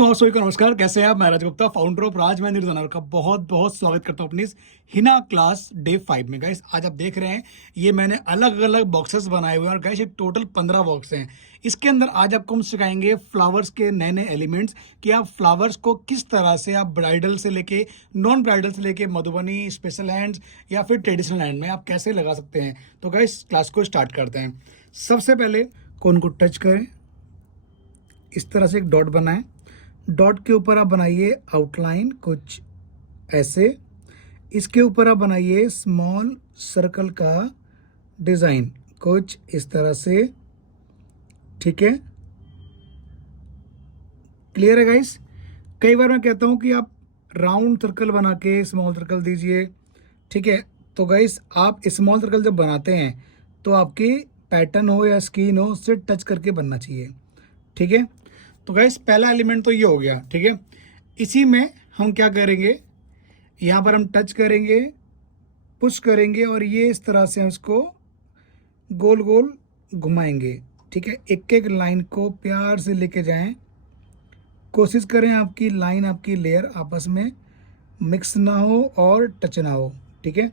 तो सभी को नमस्कार। कैसे हैं आप? मैं Raj Gupta, founder of Raj Mahindra designer का बहुत बहुत स्वागत करता हूं अपनी इस हिना क्लास डे 5 में। गाइस आज आप देख रहे हैं ये मैंने अलग अलग बॉक्सेस बनाए हुए हैं और गाइस ये टोटल 15 बॉक्स हैं। इसके अंदर आज आपको हम सिखाएंगे फ्लावर्स के नए नए एलिमेंट्स कि आप फ्लावर्स को किस तरह से आप ब्राइडल से लेके नॉन ब्राइडल से लेके मधुबनी स्पेशल हैंड्स या फिर ट्रेडिशनल हैंड में आप कैसे लगा सकते हैं। तो गाइस क्लास को स्टार्ट करते हैं। सबसे पहले कोन को टच करें, इस तरह से एक डॉट बनाएं। डॉट के ऊपर आप बनाइए आउटलाइन कुछ ऐसे। इसके ऊपर आप बनाइए स्मॉल सर्कल का डिज़ाइन कुछ इस तरह से। ठीक है, क्लियर है गाइस? कई बार मैं कहता हूं कि आप राउंड सर्कल बना के स्मॉल सर्कल दीजिए। ठीक है, तो गाइस आप स्मॉल सर्कल जब बनाते हैं तो आपके पैटर्न हो या स्किन हो उससे टच करके बनना चाहिए। ठीक है, तो गाइस पहला एलिमेंट तो ये हो गया। ठीक है, इसी में हम क्या करेंगे, यहाँ पर हम टच करेंगे, पुश करेंगे और ये इस तरह से हम इसको गोल गोल घुमाएंगे। ठीक है, एक एक लाइन को प्यार से लेके जाएं। कोशिश करें आपकी लाइन आपकी लेयर आपस में मिक्स ना हो और टच ना हो। ठीक है,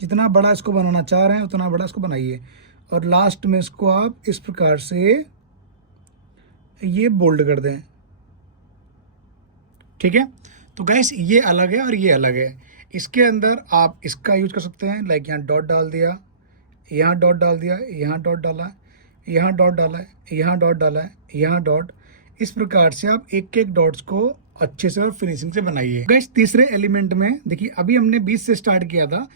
जितना बड़ा इसको बनाना चाह रहे हैं उतना बड़ा इसको बनाइए और लास्ट में इसको आप इस प्रकार से ये बोल्ड कर दें। ठीक है, तो गैस ये अलग है और ये अलग है। इसके अंदर आप इसका यूज कर सकते हैं, लाइक यहाँ डॉट डाल दिया, यहाँ डॉट डाल दिया, यहाँ डॉट डाला, यहाँ डॉट डाला है, यहाँ डॉट डाला है, यहाँ डॉट। इस प्रकार से आप एक एक डॉट्स को अच्छे से और फिनिशिंग से बनाइए। गैस तीसरे एलिमेंट में देखिए, अभी हमने 20 से स्टार्ट किया था,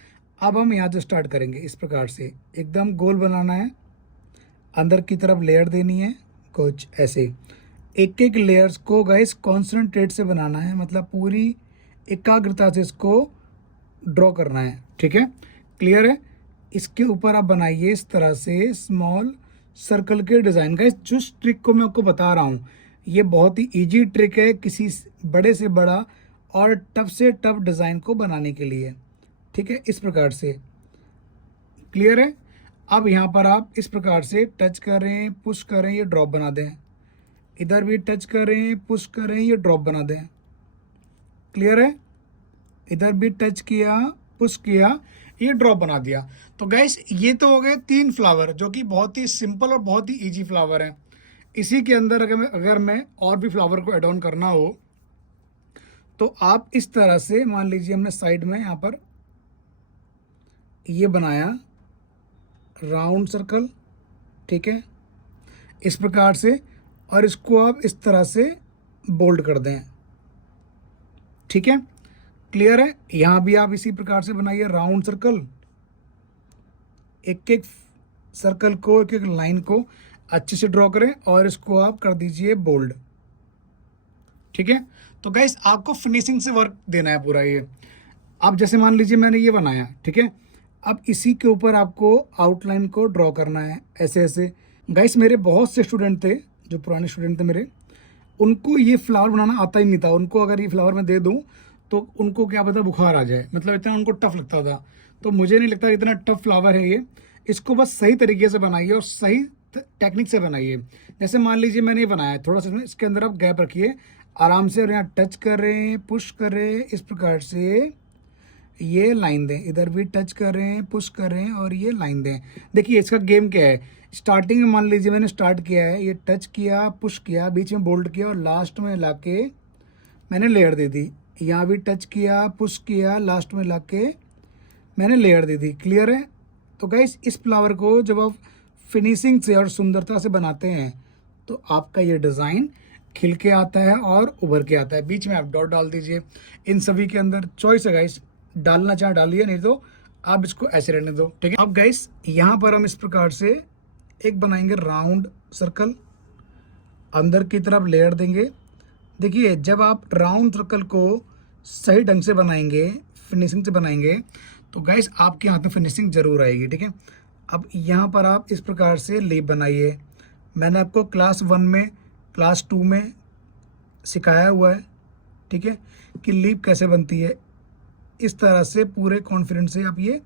अब हम यहाँ से स्टार्ट करेंगे। इस प्रकार से एकदम गोल बनाना है, अंदर की तरफ लेयर देनी है कुछ ऐसे। एक एक लेयर्स को गाइस कॉन्सेंट्रेट से बनाना है, मतलब पूरी एकाग्रता से इसको ड्रॉ करना है। ठीक है, क्लियर है? इसके ऊपर आप बनाइए इस तरह से स्मॉल सर्कल के डिज़ाइन। गाइस जो ट्रिक को मैं आपको बता रहा हूँ ये बहुत ही इजी ट्रिक है किसी बड़े से बड़ा और टफ से टफ डिज़ाइन को बनाने के लिए। ठीक है, इस प्रकार से क्लियर है? अब यहाँ पर आप इस प्रकार से टच करें, पुश करें, ये ड्रॉप बना दें। इधर भी टच करें, पुश करें, ये ड्रॉप बना दें। क्लियर है? इधर भी टच किया, पुश किया, ये ड्रॉप बना दिया। तो गैस ये तो हो गए 3 फ्लावर जो कि बहुत ही सिंपल और बहुत ही इजी फ्लावर हैं। इसी के अंदर अगर मैं और भी फ्लावर को ऐड ऑन करना हो तो आप इस तरह से मान लीजिए हमने साइड में यहाँ पर ये बनाया राउंड सर्कल। ठीक है, इस प्रकार से, और इसको आप इस तरह से बोल्ड कर दें। ठीक है, क्लियर है? यहाँ भी आप इसी प्रकार से बनाइए राउंड सर्कल। एक एक सर्कल को, एक एक लाइन को अच्छे से ड्रॉ करें और इसको आप कर दीजिए बोल्ड। ठीक है, तो गाइस आपको फिनिशिंग से वर्क देना है पूरा। ये अब जैसे मान लीजिए मैंने ये बनाया, ठीक है, अब इसी के ऊपर आपको आउटलाइन को ड्रॉ करना है ऐसे ऐसे। गाइस मेरे बहुत से स्टूडेंट थे, जो पुराने स्टूडेंट थे मेरे, उनको ये फ्लावर बनाना आता ही नहीं था। उनको अगर ये फ्लावर मैं दे दूं तो उनको क्या पता बुखार आ जाए, मतलब इतना उनको टफ लगता था। तो मुझे नहीं लगता इतना टफ फ्लावर है ये। इसको बस सही तरीके से बनाइए और सही टेक्निक से बनाइए। जैसे मान लीजिए मैंने ये बनाया, थोड़ा सा इसके अंदर आप गैप रखिए आराम से और यहाँ टच करें, पुश करें, इस प्रकार से ये लाइन दें। इधर भी टच करें, पुश करें और ये लाइन दें। देखिए इसका गेम क्या है, स्टार्टिंग में मान लीजिए मैंने स्टार्ट किया है, ये टच किया, पुश किया, बीच में बोल्ड किया और लास्ट में लाके मैंने लेयर दे दी। यहाँ भी टच किया, पुश किया, लास्ट में लाके मैंने लेयर दे दी। क्लियर है? तो गाइस इस फ्लावर को जब आप फिनिशिंग से और सुंदरता से बनाते हैं तो आपका ये डिज़ाइन खिल के आता है और उभर के आता है। बीच में आप डॉट डाल दीजिए। इन सभी के अंदर चॉइस है गाइस, डालना चाहे डालिए, नहीं तो आप इसको ऐसे रहने दो। ठीक है, अब गाइस यहाँ पर हम इस प्रकार से एक बनाएंगे राउंड सर्कल, अंदर की तरफ लेयर देंगे। देखिए जब आप राउंड सर्कल को सही ढंग से बनाएंगे, फिनिशिंग से बनाएंगे, तो गाइस आपके हाथ में फिनिशिंग जरूर आएगी। ठीक है, अब यहाँ पर आप इस प्रकार से लीफ बनाइए। मैंने आपको क्लास 1 में, क्लास 2 में सिखाया हुआ है, ठीक है, कि लीफ कैसे बनती है। इस तरह से पूरे कॉन्फिडेंस से आप ये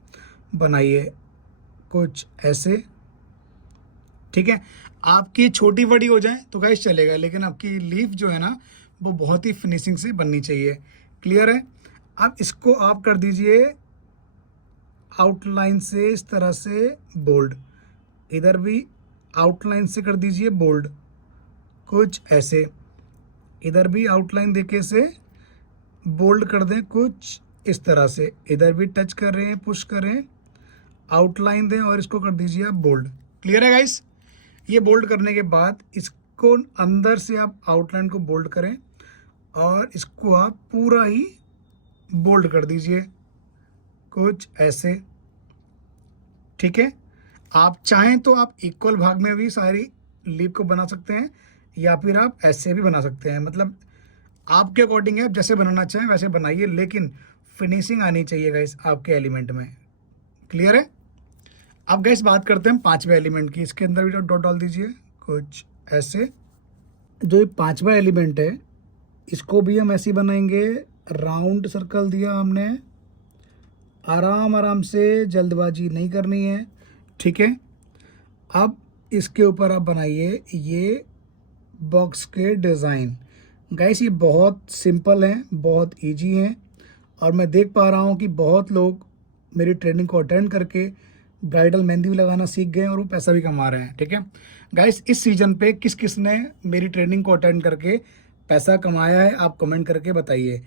बनाइए कुछ ऐसे। ठीक है, आपकी छोटी बड़ी हो जाए तो गाइस चलेगा, लेकिन आपकी लीफ जो है ना वो बहुत ही फिनिशिंग से बननी चाहिए। क्लियर है? अब इसको आप कर दीजिए आउटलाइन से इस तरह से बोल्ड, इधर भी आउटलाइन से कर दीजिए बोल्ड, कुछ ऐसे, इधर भी आउटलाइन देके से बोल्ड कर दें कुछ इस तरह से, इधर भी टच कर रहे हैं, पुश करें, आउटलाइन दें और इसको कर दीजिए आप बोल्ड। क्लियर है गाइस? ये बोल्ड करने के बाद इसको अंदर से आप आउटलाइन को बोल्ड करें और इसको आप पूरा ही बोल्ड कर दीजिए कुछ ऐसे। ठीक है? आप चाहें तो आप इक्वल भाग में भी सारी लीप को बना सकते हैं या फिर आप ऐसे भी बना सकते हैं, मतलब आपके अकॉर्डिंग है, आप जैसे बनाना चाहें वैसे बनाइए, लेकिन फिनिशिंग आनी चाहिए गाइस आपके एलिमेंट में। क्लियर है? अब गाइस बात करते हैं पांचवें एलिमेंट की। इसके अंदर भी डॉट डाल दीजिए कुछ ऐसे। जो ये पांचवा एलिमेंट है इसको भी हम ऐसे ही बनाएंगे, राउंड सर्कल दिया हमने, आराम आराम से, जल्दबाजी नहीं करनी है। ठीक है? अब इसके ऊपर आप बनाइए ये बॉक्स के डिज़ाइन। गाइस ये बहुत सिंपल हैं, बहुत इजी हैं और मैं देख पा रहा हूँ कि बहुत लोग मेरी ट्रेनिंग को अटेंड करके ब्राइडल मेहंदी भी लगाना सीख गए और वो पैसा भी कमा रहे हैं। ठीक है गाइस? इस सीज़न पे किस किस ने मेरी ट्रेनिंग को अटेंड करके पैसा कमाया है, आप कमेंट करके बताइए।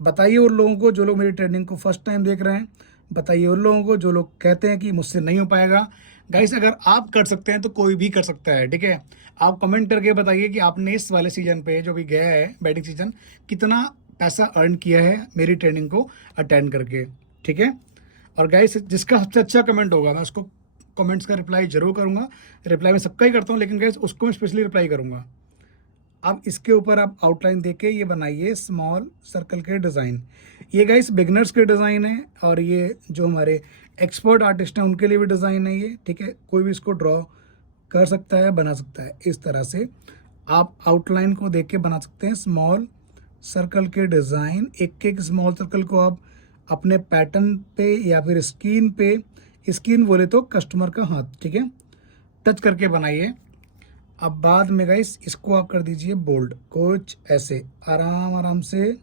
बताइए उन लोगों को जो लोग मेरी ट्रेनिंग को फर्स्ट टाइम देख रहे हैं, बताइए उन लोगों को जो लोग कहते हैं कि मुझसे नहीं हो पाएगा। गाइस अगर आप कर सकते हैं तो कोई भी कर सकता है। ठीक है? आप कमेंट करके बताइए कि आपने इस वाले सीजन पे जो भी गया है वेडिंग सीजन, कितना पैसा अर्न किया है मेरी ट्रेनिंग को अटेंड करके। ठीक है? और गाइस जिसका सबसे अच्छा कमेंट होगा मैं उसको कमेंट्स का रिप्लाई जरूर करूंगा। रिप्लाई मैं सबका ही करता हूँ, लेकिन गाइस उसको मैं स्पेशली रिप्लाई करूंगा। अब इसके ऊपर आप आउटलाइन देके ये बनाइए स्मॉल सर्कल के डिज़ाइन। ये गाइस बिगनर्स के डिज़ाइन है और ये जो हमारे एक्सपर्ट आर्टिस्ट हैं उनके लिए भी डिज़ाइन है ये। ठीक है? कोई भी इसको ड्रॉ कर सकता है, बना सकता है। इस तरह से आप आउटलाइन को देख के बना सकते हैं स्मॉल सर्कल के डिज़ाइन। एक एक स्मॉल सर्कल को आप अपने पैटर्न पे या फिर स्किन पे, स्किन बोले तो कस्टमर का हाथ, ठीक है, टच करके बनाइए। अब बाद में गाइस इसको आप कर दीजिए बोल्ड, कुछ ऐसे, आराम आराम से,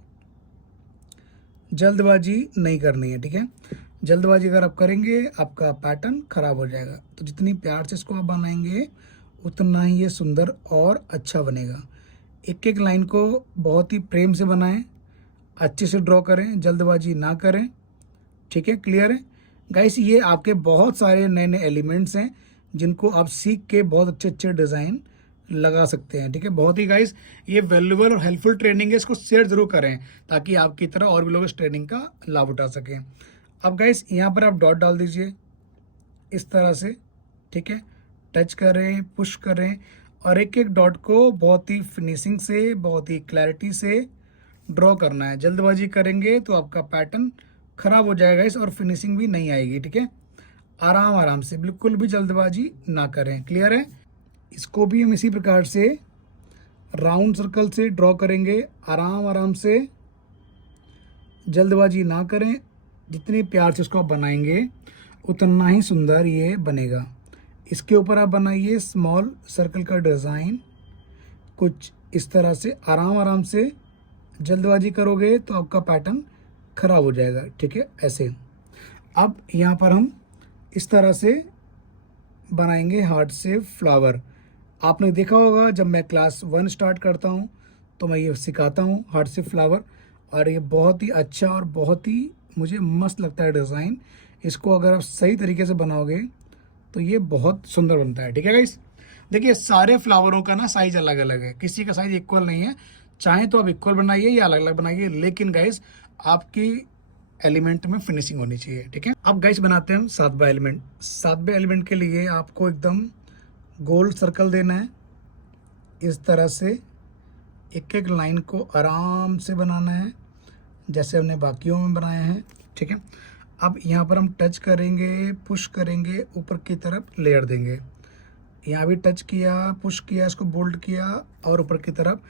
जल्दबाजी नहीं करनी है। ठीक है? जल्दबाजी अगर आप करेंगे आपका पैटर्न खराब हो जाएगा। तो जितनी प्यार से इसको आप बनाएंगे उतना ही ये सुंदर और अच्छा बनेगा। एक एक लाइन को बहुत ही प्रेम से बनाएं, अच्छे से ड्रॉ करें, जल्दबाजी ना करें। ठीक है? क्लियर है गाइस? ये आपके बहुत सारे नए नए एलिमेंट्स हैं जिनको आप सीख के बहुत अच्छे अच्छे डिज़ाइन लगा सकते हैं। ठीक है? बहुत ही गाइस ये वैल्यूबल और हेल्पफुल ट्रेनिंग है, इसको शेयर जरूर करें ताकि आपकी तरह और भी लोग इस ट्रेनिंग का लाभ उठा सकें। अब गाइस यहाँ पर आप डॉट डाल दीजिए इस तरह से। ठीक है? टच करें, पुश करें और एक एक डॉट को बहुत ही फिनिशिंग से, बहुत ही क्लैरिटी से ड्रॉ करना है। जल्दबाजी करेंगे तो आपका पैटर्न खराब हो जाएगा इस और फिनिशिंग भी नहीं आएगी। ठीक है? आराम आराम से, बिल्कुल भी जल्दबाजी ना करें। क्लियर है? इसको भी हम इसी प्रकार से राउंड सर्कल से ड्रॉ करेंगे, आराम आराम से, जल्दबाजी ना करें। जितनी प्यार से इसको आप बनाएंगे उतना ही सुंदर ये बनेगा। इसके ऊपर आप बनाइए स्मॉल सर्कल का डिज़ाइन, कुछ इस तरह से, आराम आराम से। जल्दबाजी करोगे तो आपका पैटर्न खराब हो जाएगा। ठीक है? ऐसे। अब यहाँ पर हम इस तरह से बनाएंगे हार्ट से फ्लावर। आपने देखा होगा जब मैं क्लास 1 स्टार्ट करता हूँ तो मैं ये सिखाता हूँ हार्ट से फ्लावर, और ये बहुत ही अच्छा और बहुत ही मुझे मस्त लगता है डिज़ाइन। इसको अगर आप सही तरीके से बनाओगे तो ये बहुत सुंदर बनता है। ठीक है गाइस? देखिए सारे फ्लावरों का ना साइज अलग अलग है, किसी का साइज इक्वल नहीं है। चाहे तो आप इक्वल बनाइए या अलग अलग बनाइए, लेकिन गाइस आपकी एलिमेंट में फिनिशिंग होनी चाहिए। ठीक है? अब गाइस बनाते हैं हम सातवां एलिमेंट। सातवें एलिमेंट के लिए आपको एकदम गोल सर्कल देना है इस तरह से। एक एक लाइन को आराम से बनाना है जैसे हमने बाकियों में बनाया है। ठीक है? अब यहाँ पर हम टच करेंगे, पुश करेंगे, ऊपर की तरफ लेयर देंगे। यहाँ भी टच किया, पुश किया, इसको बोल्ड किया और ऊपर की तरफ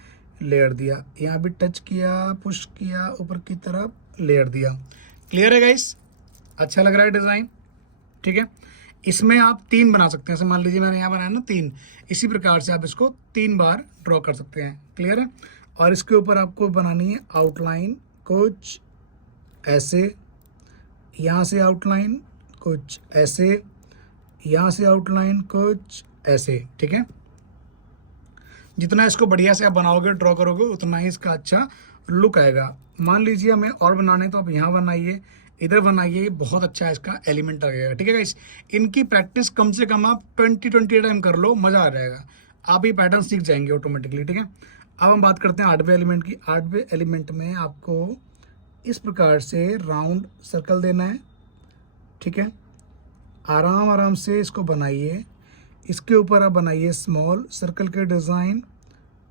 लेयर दिया। यहाँ भी टच किया, पुश किया, ऊपर की तरफ लेयर दिया। क्लियर है गाइस? अच्छा लग रहा है डिज़ाइन? ठीक है? इसमें आप 3 बना सकते हैं। जैसे मान लीजिए मैंने यहाँ बनाया ना 3, इसी प्रकार से आप इसको 3 बार ड्रॉ कर सकते हैं। क्लियर है? और इसके ऊपर आपको बनानी है आउटलाइन कुछ ऐसे, यहाँ से आउटलाइन कुछ ऐसे, यहाँ से आउटलाइन कुछ ऐसे, ठीक है। जितना इसको बढ़िया से आप बनाओगे, ड्रॉ करोगे, उतना ही इसका अच्छा लुक आएगा। मान लीजिए हमें और बनाने, तो आप यहाँ बनाइए, इधर बनाइए, बहुत अच्छा इसका एलिमेंट आ जाएगा, ठीक है गाइस। इनकी प्रैक्टिस कम से कम आप 20 टाइम कर लो, मज़ा आ जाएगा, आप ये पैटर्न सीख जाएंगे ऑटोमेटिकली, ठीक है। अब हम बात करते हैं 8वें एलिमेंट की। 8वें एलिमेंट में आपको इस प्रकार से राउंड सर्कल देना है, ठीक है। आराम आराम से इसको बनाइए। इसके ऊपर आप बनाइए स्मॉल सर्कल के डिज़ाइन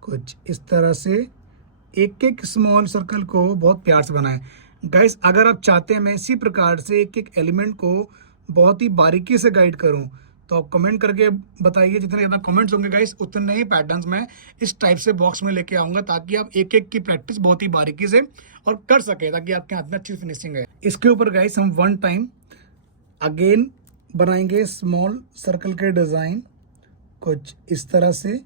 कुछ इस तरह से। एक एक स्मॉल सर्कल को बहुत प्यार से बनाएं गाइस। अगर आप चाहते हैं मैं इसी प्रकार से एक एक एलिमेंट को बहुत ही बारीकी से गाइड करूं, तो आप कमेंट करके बताइए। जितने ज़्यादा कमेंट्स होंगे गाइस, उतने ही पैटर्न्स मैं इस टाइप से बॉक्स में लेके आऊँगा, ताकि आप एक एक की प्रैक्टिस बहुत ही बारीकी से और कर सके, ताकि आपके हाथ में अच्छी फिनिशिंग है। इसके ऊपर गाइस हम 1 टाइम अगेन बनाएंगे स्मॉल सर्कल के डिज़ाइन कुछ इस तरह से।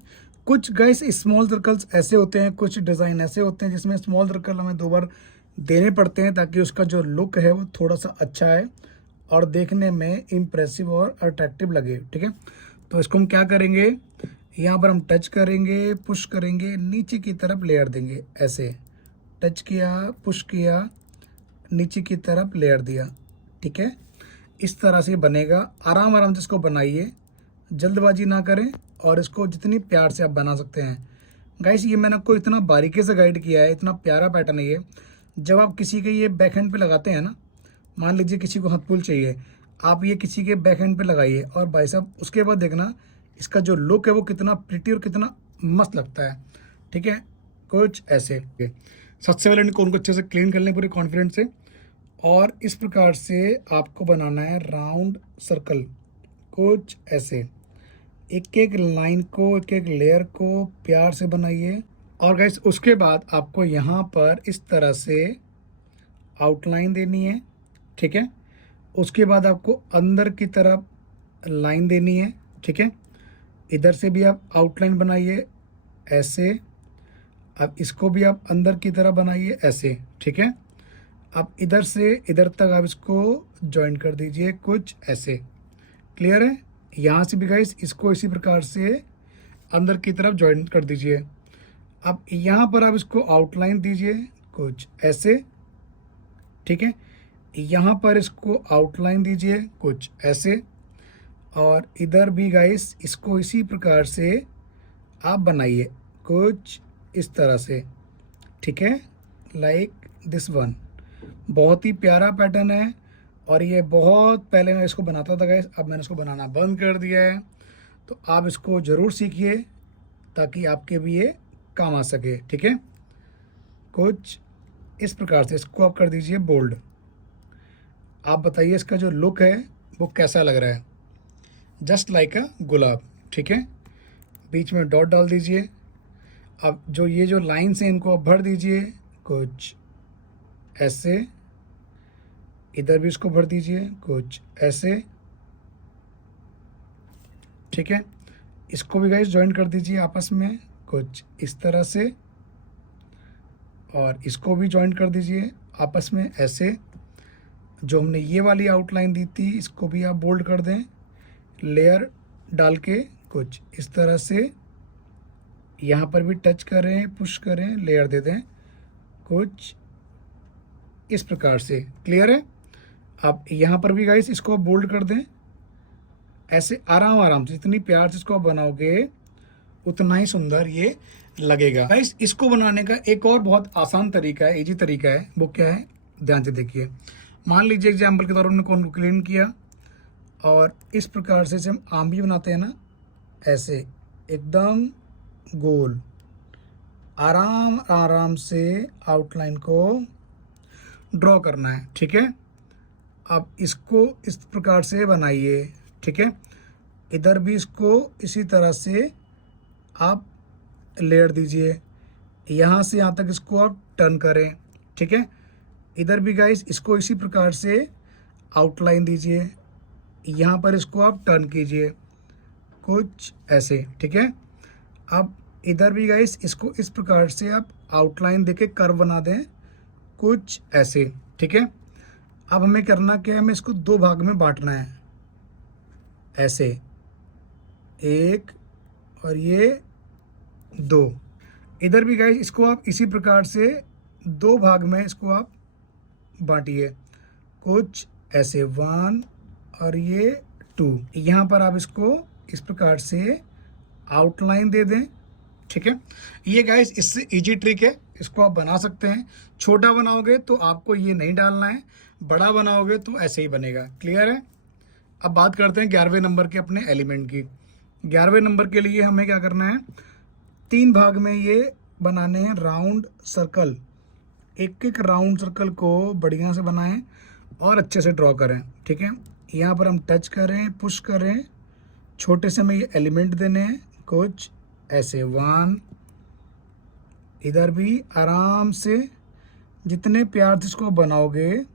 कुछ गाइस स्मॉल सर्कल्स ऐसे होते हैं, कुछ डिज़ाइन ऐसे होते हैं जिसमें स्मॉल सर्कल हमें 2 बार देने पड़ते हैं, ताकि उसका जो लुक है वो थोड़ा सा अच्छा है और देखने में इम्प्रेसिव और अट्रैक्टिव लगे, ठीक है। तो इसको हम क्या करेंगे, यहाँ पर हम टच करेंगे, पुश करेंगे, नीचे की तरफ लेयर देंगे ऐसे। टच किया, पुश किया, नीचे की तरफ लेयर दिया, ठीक है। इस तरह से बनेगा। आराम आराम से इसको बनाइए, जल्दबाजी ना करें, और इसको जितनी प्यार से आप बना सकते हैं गाइस। ये मैंने आपको इतना बारीकी से गाइड किया है, इतना प्यारा पैटर्न है ये। जब आप किसी के ये बैक हैंड पे लगाते हैं ना, मान लीजिए किसी को हाथ पुल चाहिए, आप ये किसी के बैक हैंड पे लगाइए, और भाई साहब उसके बाद देखना इसका जो लुक है वो कितना प्रिटी और कितना मस्त लगता है, ठीक है। कुछ ऐसे सबसे पहले इनको उनको अच्छे से क्लीन कर लें पूरे कॉन्फिडेंस से, और इस प्रकार से आपको बनाना है राउंड सर्कल कुछ ऐसे। एक एक लाइन को, एक एक लेयर को प्यार से बनाइए। और गाइस उसके बाद आपको यहाँ पर इस तरह से आउटलाइन देनी है, ठीक है। उसके बाद आपको अंदर की तरफ लाइन देनी है, ठीक है। इधर से भी आप आउटलाइन बनाइए ऐसे। अब इसको भी आप अंदर की तरफ बनाइए ऐसे, ठीक है। अब इधर से इधर तक आप इसको ज्वाइन कर दीजिए कुछ ऐसे। क्लियर है। यहाँ से भी गाइस इसको इसी प्रकार से अंदर की तरफ ज्वाइन कर दीजिए। अब यहाँ पर आप इसको आउटलाइन दीजिए कुछ ऐसे, ठीक है। यहाँ पर इसको आउटलाइन दीजिए कुछ ऐसे, और इधर भी गाइस इसको इसी प्रकार से आप बनाइए कुछ इस तरह से, ठीक है। Like this one. बहुत ही प्यारा पैटर्न है, और ये बहुत पहले मैं इसको बनाता था गाइस, अब मैंने इसको बनाना बंद कर दिया है। तो आप इसको ज़रूर सीखिए, ताकि आपके भी ये काम आ सके, ठीक है। कुछ इस प्रकार से इसको आप कर दीजिए बोल्ड। आप बताइए इसका जो लुक है वो कैसा लग रहा है। जस्ट लाइक अ गुलाब, ठीक है। बीच में डॉट डाल दीजिए। अब जो ये जो लाइन्स हैं इनको आप भर दीजिए कुछ ऐसे। इधर भी इसको भर दीजिए कुछ ऐसे, ठीक है। इसको भी गाइस ज्वाइन कर दीजिए आपस में कुछ इस तरह से, और इसको भी ज्वाइन कर दीजिए आपस में ऐसे। जो हमने ये वाली आउटलाइन दी थी इसको भी आप बोल्ड कर दें, लेयर डाल के कुछ इस तरह से। यहाँ पर भी टच करें, पुश करें, लेयर दे दें कुछ इस प्रकार से। क्लियर है। अब यहाँ पर भी गाइस इसको बोल्ड कर दें ऐसे। आराम आराम से जितनी प्यार से इसको आप बनाओगे उतना ही सुंदर ये लगेगा। गाइस इसको बनाने का एक और बहुत आसान तरीका है, इजी तरीका है। वो क्या है, ध्यान से देखिए। मान लीजिए एग्जाम्पल के तौर पर हमने कौन को क्लीन किया, और इस प्रकार से हम आम भी बनाते हैं ना, ऐसे एकदम गोल। आराम आराम से आउटलाइन को ड्रॉ करना है, ठीक है। अब इसको इस प्रकार से बनाइए, ठीक है। इधर भी इसको इसी तरह से आप लेयर दीजिए। यहाँ से यहाँ तक इसको आप टर्न करें, ठीक है। इधर भी गाइस इसको इसी प्रकार से आउटलाइन दीजिए। यहाँ पर इसको आप टर्न कीजिए कुछ ऐसे, ठीक है। अब इधर भी गाइस इसको इस प्रकार से आप आउटलाइन देके कर्व बना दें कुछ ऐसे, ठीक है। अब हमें करना क्या है, हमें इसको दो भाग में बांटना है, ऐसे एक और ये दो। इधर भी गाइस इसको आप इसी प्रकार से दो भाग में इसको आप बांटिए कुछ ऐसे, 1 और ये 2। यहाँ पर आप इसको इस प्रकार से आउटलाइन दे दें, ठीक है। ये गाइस इससे इजी ट्रिक है, इसको आप बना सकते हैं। छोटा बनाओगे तो आपको ये नहीं डालना है, बड़ा बनाओगे तो ऐसे ही बनेगा। क्लियर है। अब बात करते हैं 11वें नंबर के अपने एलिमेंट की। 11वें नंबर के लिए हमें क्या करना है, 3 भाग में ये बनाने हैं राउंड सर्कल। एक एक राउंड सर्कल को बढ़िया से बनाएं और अच्छे से ड्रॉ करें, ठीक है। यहाँ पर हम टच करें, पुश करें, छोटे से हमें ये एलिमेंट देने हैं कुछ ऐसे, 1। इधर भी आराम से जितने प्यार से इसको बनाओगे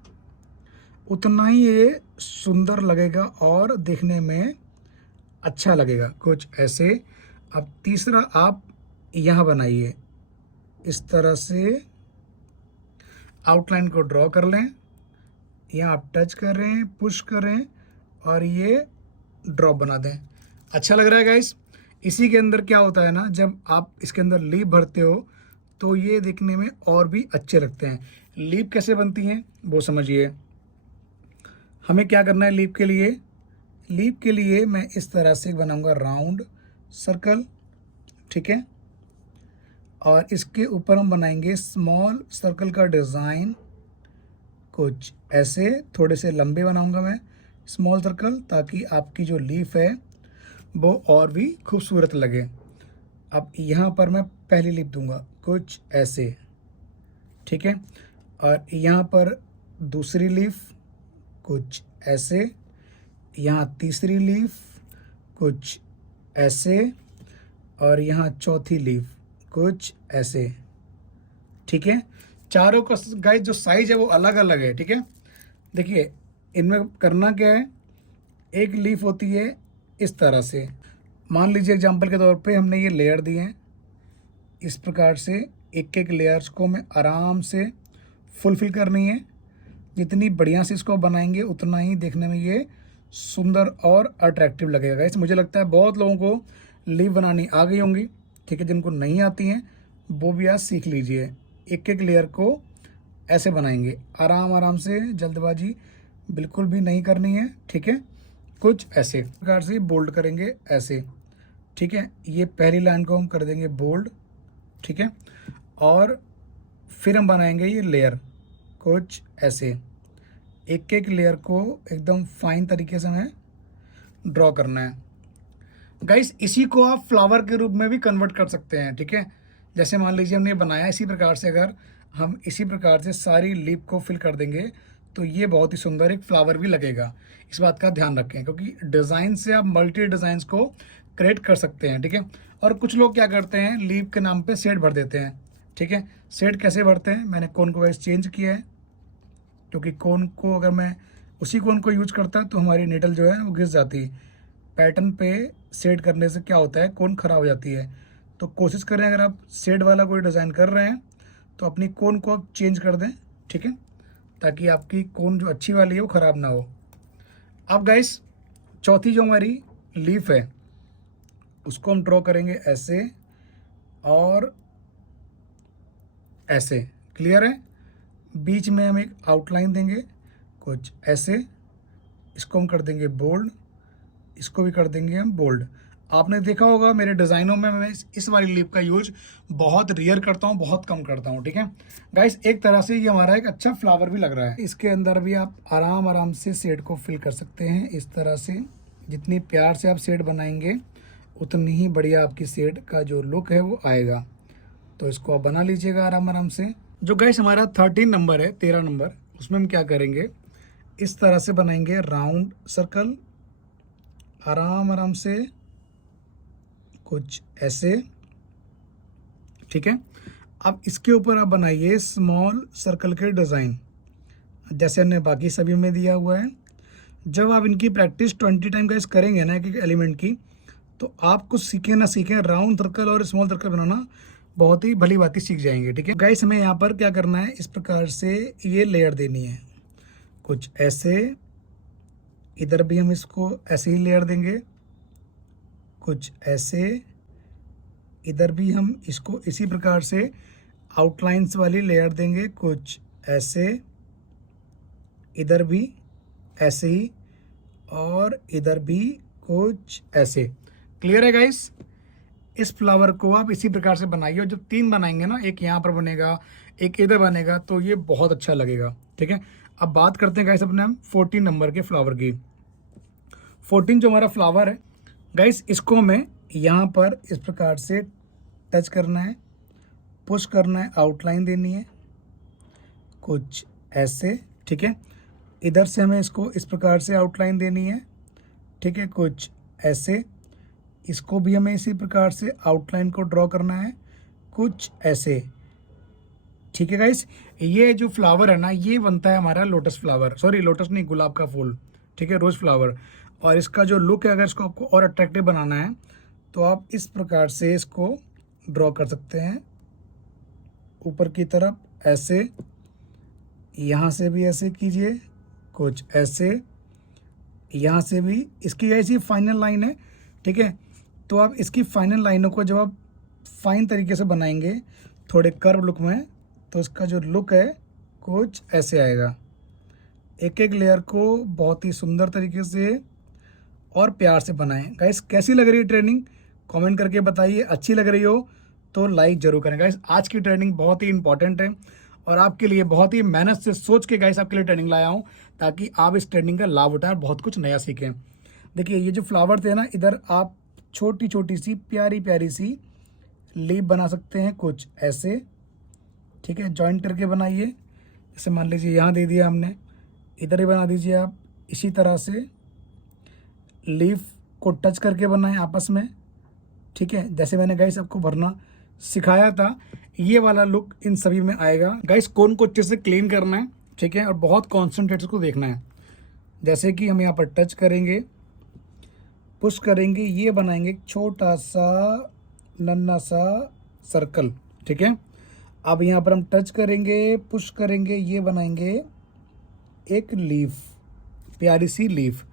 उतना ही ये सुंदर लगेगा और देखने में अच्छा लगेगा कुछ ऐसे। अब तीसरा आप यहाँ बनाइए, इस तरह से आउटलाइन को ड्रॉ कर लें, यहाँ आप टच करें, पुश करें और ये ड्रॉप बना दें। अच्छा लग रहा है गाइस। इसी के अंदर क्या होता है ना, जब आप इसके अंदर लीफ भरते हो तो ये दिखने में और भी अच्छे लगते हैं। लीफ कैसे बनती हैं वो समझिए। हमें क्या करना है लीफ के लिए, लीफ के लिए मैं इस तरह से बनाऊंगा राउंड सर्कल, ठीक है। और इसके ऊपर हम बनाएंगे स्मॉल सर्कल का डिज़ाइन कुछ ऐसे, थोड़े से लंबे बनाऊंगा मैं स्मॉल सर्कल, ताकि आपकी जो लीफ है वो और भी खूबसूरत लगे। अब यहाँ पर मैं पहली लीफ दूंगा कुछ ऐसे, ठीक है। और यहाँ पर दूसरी लीफ कुछ ऐसे, यहाँ तीसरी लीफ कुछ ऐसे और यहाँ चौथी लीफ कुछ ऐसे, ठीक है। चारों का गाइस जो साइज है वो अलग अलग है, ठीक है। देखिए इनमें करना क्या है, एक लीफ होती है इस तरह से, मान लीजिए एग्जांपल के तौर पे हमने ये लेयर दिए हैं, इस प्रकार से एक एक लेयर्स को हमें आराम से फुलफिल करनी है। जितनी बढ़िया से इसको बनाएंगे उतना ही देखने में ये सुंदर और अट्रैक्टिव लगेगा। इस मुझे लगता है बहुत लोगों को लीफ बनानी आ गई होंगी, ठीक है। जिनको नहीं आती हैं वो भी आज सीख लीजिए। एक एक लेयर को ऐसे बनाएंगे आराम आराम से, जल्दबाजी बिल्कुल भी नहीं करनी है, ठीक है। कुछ ऐसे प्रकार से बोल्ड करेंगे ऐसे, ठीक है। ये पहली लाइन को हम कर देंगे बोल्ड, ठीक है। और फिर हम बनाएंगे ये लेयर कुछ ऐसे, एक एक लेयर को एकदम फाइन तरीके से हमें ड्रॉ करना है गाइस। इसी को आप फ्लावर के रूप में भी कन्वर्ट कर सकते हैं, ठीक है। जैसे मान लीजिए हमने बनाया, इसी प्रकार से अगर हम इसी प्रकार से सारी लीफ को फिल कर देंगे तो ये बहुत ही सुंदर एक फ्लावर भी लगेगा। इस बात का ध्यान रखें, क्योंकि डिज़ाइन से आप मल्टी डिज़ाइंस को क्रिएट कर सकते हैं, ठीक है। और कुछ लोग क्या करते हैं, लीफ के नाम पे शेड भर देते हैं, ठीक है। शेड कैसे भरते हैं, मैंने कोन को वाइज चेंज किया है, क्योंकि कोन को अगर मैं उसी कोन को यूज करता तो हमारी नीडल जो है वो घिस जाती। पैटर्न पे शेड करने से क्या होता है, कोन खराब हो जाती है। तो कोशिश करें अगर आप शेड वाला कोई डिज़ाइन कर रहे हैं तो अपनी कोन को आप चेंज कर दें, ठीक है, ताकि आपकी कोन जो अच्छी वाली है वो ख़राब ना हो। अब गाइस चौथी जो हमारी लीफ है उसको हम ड्रॉ करेंगे ऐसे और ऐसे, क्लियर है। बीच में हम एक आउटलाइन देंगे कुछ ऐसे, इसको हम कर देंगे बोल्ड, इसको भी कर देंगे हम बोल्ड। आपने देखा होगा मेरे डिज़ाइनों में मैं इस वाली लीफ का यूज बहुत रेयर करता हूँ, बहुत कम करता हूँ, ठीक है गाइस। एक तरह से ये हमारा एक अच्छा फ्लावर भी लग रहा है। इसके अंदर भी आप आराम आराम से शेड को फिल कर सकते हैं इस तरह से। जितनी प्यार से आप शेड बनाएंगे उतनी ही बढ़िया आपकी शेड का जो लुक है वो आएगा। तो इसको आप बना लीजिएगा आराम आराम से। जो गाइस हमारा 13 नंबर है, 13 नंबर, उसमें हम क्या करेंगे, इस तरह से बनाएंगे राउंड सर्कल आराम आराम से कुछ ऐसे, ठीक है। अब इसके ऊपर आप बनाइए स्मॉल सर्कल के डिज़ाइन, जैसे हमने बाकी सभी में दिया हुआ है। जब आप इनकी प्रैक्टिस 20 टाइम गाइस करेंगे ना एक एक एलिमेंट की, तो आप कुछ सीखें ना सीखें, राउंड सर्कल और स्मॉल सर्कल बनाना बहुत ही भली बात सीख जाएंगे। ठीक है गाइस, हमें यहाँ पर क्या करना है, इस प्रकार से ये लेयर देनी है कुछ ऐसे, इधर भी हम इसको ऐसे ही लेयर देंगे कुछ ऐसे, इधर भी हम इसको इसी प्रकार से आउटलाइंस वाली लेयर देंगे कुछ ऐसे, इधर भी ऐसे ही, और इधर भी कुछ ऐसे। क्लियर है गाइस? इस फ्लावर को आप इसी प्रकार से बनाइए, और जब 3 बनाएंगे ना, एक यहाँ पर बनेगा, एक इधर बनेगा, तो ये बहुत अच्छा लगेगा। ठीक है, अब बात करते हैं गाइस अपने हम 14 नंबर के फ्लावर की। 14 जो हमारा फ्लावर है गाइस, इसको हमें यहाँ पर इस प्रकार से टच करना है, पुश करना है, आउटलाइन देनी है कुछ ऐसे। ठीक है, इधर से हमें इसको इस प्रकार से आउटलाइन देनी है। ठीक है, कुछ ऐसे, इसको भी हमें इसी प्रकार से आउटलाइन को ड्रॉ करना है कुछ ऐसे। ठीक है गाइस, ये जो फ्लावर है ना, ये बनता है हमारा लोटस फ्लावर, सॉरी लोटस नहीं, गुलाब का फूल। ठीक है, रोज फ्लावर। और इसका जो लुक है, अगर इसको आपको और अट्रैक्टिव बनाना है तो आप इस प्रकार से इसको ड्रॉ कर सकते हैं ऊपर की तरफ ऐसे, यहाँ से भी ऐसे कीजिए कुछ ऐसे, यहाँ से भी। इसकी ऐसी फाइनल लाइन है। ठीक है, तो आप इसकी फाइनल लाइनों को जब आप फाइन तरीके से बनाएंगे थोड़े कर्व लुक में, तो इसका जो लुक है कुछ ऐसे आएगा। एक एक लेयर को बहुत ही सुंदर तरीके से और प्यार से बनाएं। गाइस, कैसी लग रही है ट्रेनिंग, कमेंट करके बताइए। अच्छी लग रही हो तो लाइक जरूर करें। गाइस, आज की ट्रेनिंग बहुत ही इंपॉर्टेंट है, और आपके लिए बहुत ही मेहनत से सोच के गाइस आपके लिए ट्रेनिंग लाया हूँ, ताकि आप इस ट्रेनिंग का लाभ उठाएं और बहुत कुछ नया सीखें। देखिए, ये जो फ्लावर थे ना, इधर आप छोटी छोटी सी प्यारी प्यारी सी लीफ बना सकते हैं कुछ ऐसे। ठीक है, जॉइंट करके बनाइए। जैसे मान लीजिए यहाँ दे दिया हमने, इधर ही बना दीजिए आप। इसी तरह से लीफ को टच करके बनाएं आपस में। ठीक है, जैसे मैंने गाइस आपको भरना सिखाया था, ये वाला लुक इन सभी में आएगा। गाइस, कोन को अच्छे से क्लीन करना है। ठीक है, और बहुत कॉन्सेंट्रेट को देखना है। जैसे कि हम यहाँ पर टच करेंगे, पुश करेंगे, ये बनाएंगे एक छोटा सा नन्हा सा सर्कल। ठीक है, अब यहाँ पर हम टच करेंगे, पुश करेंगे, ये बनाएंगे एक लीफ, प्यारी सी लीफ।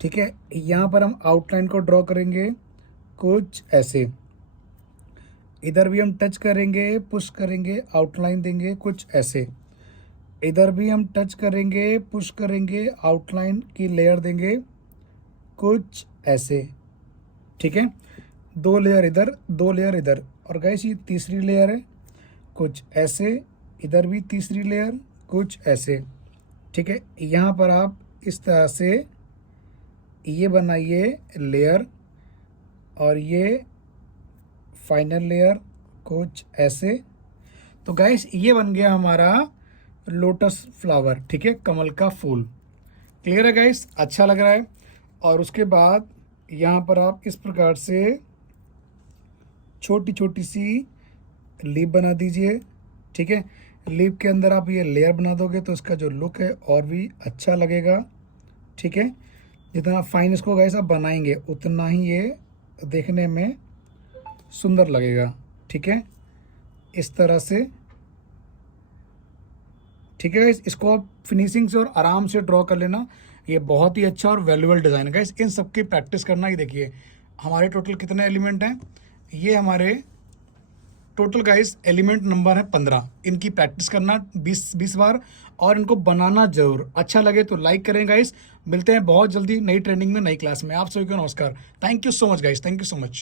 ठीक है, यहाँ पर हम आउटलाइन को ड्रॉ करेंगे कुछ ऐसे। इधर भी हम टच करेंगे, पुश करेंगे, आउटलाइन देंगे कुछ ऐसे। इधर भी हम टच करेंगे, पुश करेंगे, आउटलाइन की लेयर देंगे कुछ ऐसे। ठीक है, 2 लेयर इधर, 2 लेयर इधर, और गाइस ये तीसरी लेयर है कुछ ऐसे। इधर भी तीसरी लेयर कुछ ऐसे। ठीक है, यहाँ पर आप इस तरह से ये बनाइए लेयर, और ये फाइनल लेयर कुछ ऐसे। तो गाइस, ये बन गया हमारा लोटस फ्लावर। ठीक है, कमल का फूल। क्लियर है गाइस? अच्छा लग रहा है? और उसके बाद यहाँ पर आप इस प्रकार से छोटी छोटी सी लीफ बना दीजिए। ठीक है, लीफ के अंदर आप ये लेयर बना दोगे तो इसका जो लुक है और भी अच्छा लगेगा। ठीक है, जितना फाइन इसको गाइस आप बनाएंगे उतना ही ये देखने में सुंदर लगेगा। ठीक है, इस तरह से। ठीक है गाइस, इसको आप फिनिशिंग से और आराम से ड्रॉ कर लेना। ये बहुत ही अच्छा और वैल्यूएबल डिज़ाइन है गाइस। इन सब की प्रैक्टिस करना। ही देखिए, हमारे टोटल कितने एलिमेंट हैं, ये हमारे टोटल गाइस एलिमेंट नंबर है 15। इनकी प्रैक्टिस करना 20 बार, और इनको बनाना जरूर। अच्छा लगे तो लाइक करें गाइस। मिलते हैं बहुत जल्दी नई ट्रेनिंग में, नई क्लास में। आप सभी को नमस्कार। Thank you so much guys, thank you so much.